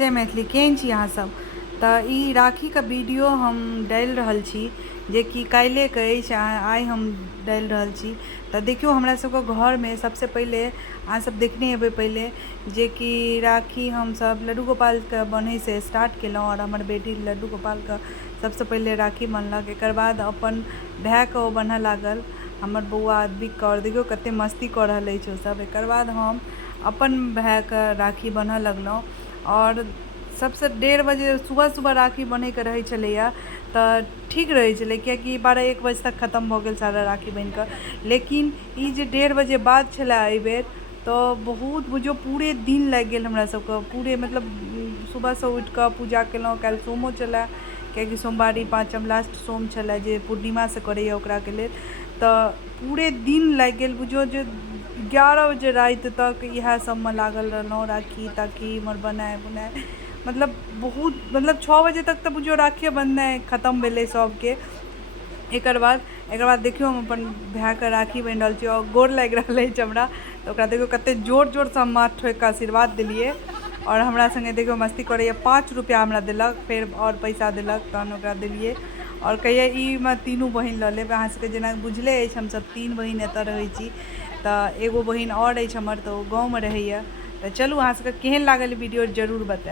नमस्ते मैथिली केहन छी अहाँ सब। तऽ ई राखी का वीडियो हम डालि रहल छी जे कि काल्हि के अछि, आइ हम डालि रहल छी। तऽ देखियौ हमरा सबके घरमे सबसे पहिले अहाँ सब देखने हेबै पहिले जे कि राखी हम सब लड्डू गोपाल के बन्है से स्टार्ट केलहुँ और हमर बेटी लड्डू गोपाल के सबसे पहिले राखी बन्हलक। एकर बाद अपन भाई के ओ बन्हऽ लागल, हमर बौआ अद्विक के। और देखियौ कते मस्ती कऽ रहल अछि ओ सब। एकर बाद हम अपन भाई के राखी बन्हऽ लगलहुँ और सबसे 1:30 बजे सुबह सुबह राखी बन्है के रहै छलैया तऽ ठीक रहै छलै, कियाकि 12-1 बजे तक खत्म भऽ गेल सारा राखी बन्हि कऽ। लेकिन ई जे 1:30 बजे बाद छलै एहिबेर तऽ बहुत बुझियौ पूरे दिन लागि गेल हमरा सबके। पूरे मतलब सुबहसँ उठि कऽ पूजा केलहुँ, काल्हि सोमो छलै कियाकि सोमवारी 5म लास्ट सोम छलै जे पूर्णिमासँ करैए ओकराके लेल। तऽ पूरे दिन लागि गेल, बुझियौ जे 11 बजे राति तक इएह सबमे लागल रहलहुँ, राखी ताखी इम्हर बनाए बुनाए। मतलब बहुत 6 बजे तक तऽ बुझियौ राखिए बन्हनाइ खतम भेलै सबके। एकर बाद देखियौ हम अपन भायके राखी बान्हि रहल छी और गोर लागि रहल अछि हमरा। तऽ ओकरा देखियौ कतेक जोर जोरसँ हम माथ ठोकि कऽ आशीर्वाद देलियै और हमरा सङ्गे देखियौ मस्ती करैए। 5 रुपैआ हमरा देलक, फेर और पैसा देलक तहन ओकरा देलियै और कहैए ई मे तीनू बहिन लऽ लेब। अहाँ सबके जेना बुझले अछि हमसब 3 बहिन एतऽ रहै छी, तऽ एगो बहिन और अछि हमर तऽ ओ गाँवमे रहैए। तऽ चलू अहाँ सबके केहन लागल वीडियो जरूर बताएब।